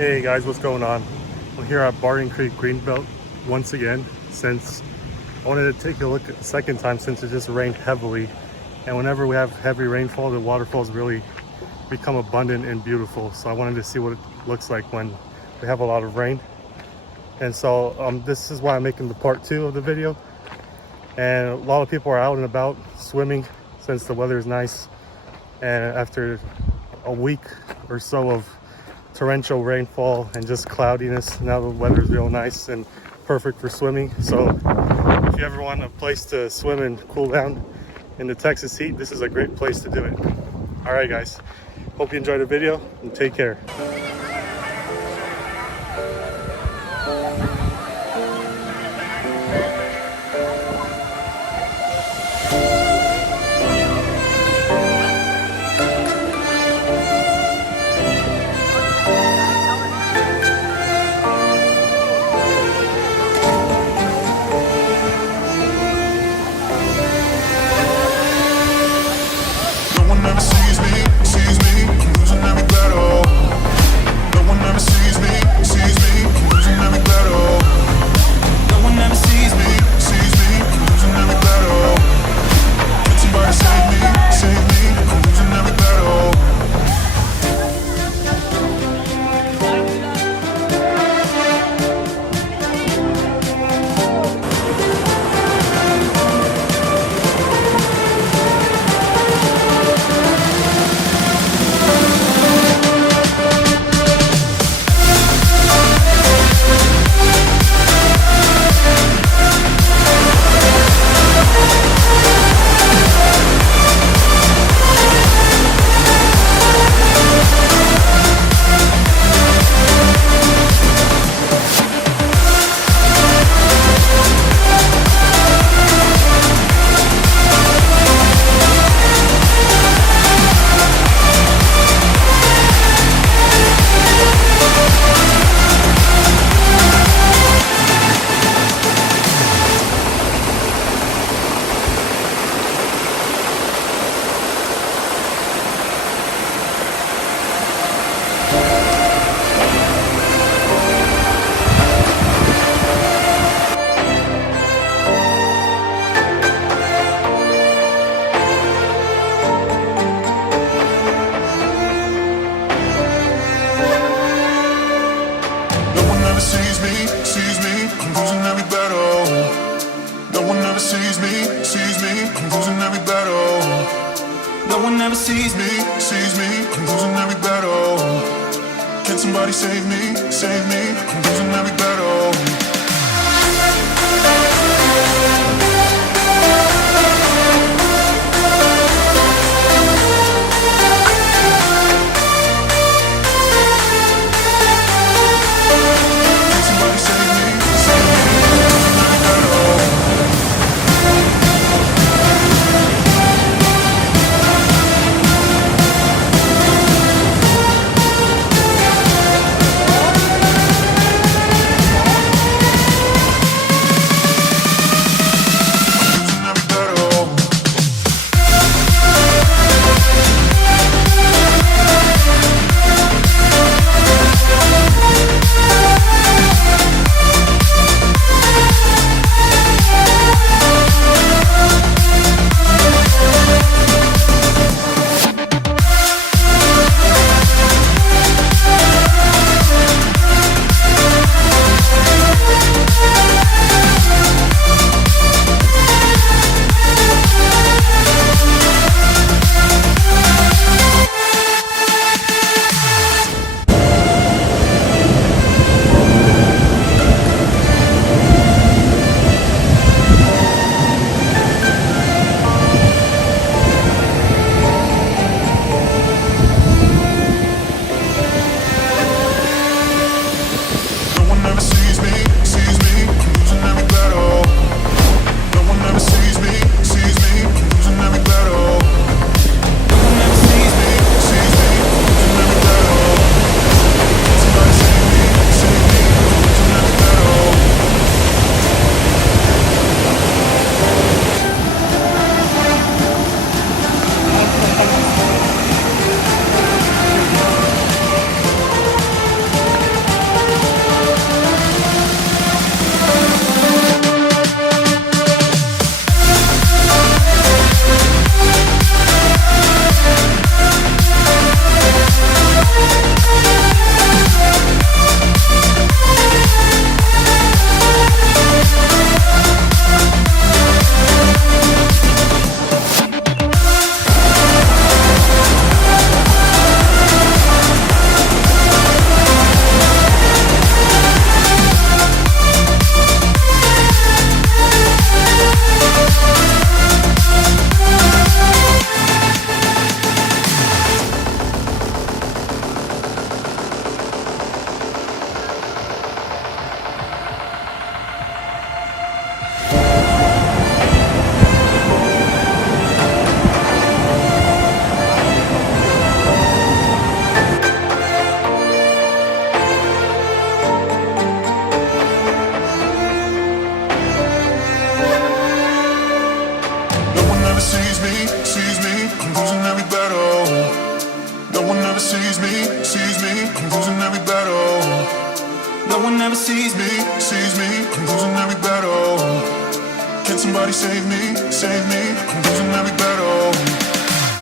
Hey guys, what's going on? We're here at Barton Creek Greenbelt once again, since I wanted to take a look at the second time since it just rained heavily. And whenever we have heavy rainfall, the waterfalls really become abundant and beautiful. So I wanted to see what it looks like when we have a lot of rain. And so this is why I'm making the part 2 of the video. And a lot of people are out and about swimming since the weather is nice. And after a week or so of torrential rainfall and just cloudiness, now the weather is real nice and perfect for swimming. So if you ever want a place to swim and cool down in the Texas heat, this is a great place to do it. All right guys, hope you enjoyed the video and take care. No one ever sees me, I'm losing every battle. Can somebody save me, I'm losing every battle. me, sees me. I'm losing every battle. No one ever sees me, sees me. I'm losing every battle. No one ever sees me, sees me. I'm losing every battle. Can somebody save me, save me? I'm losing every battle.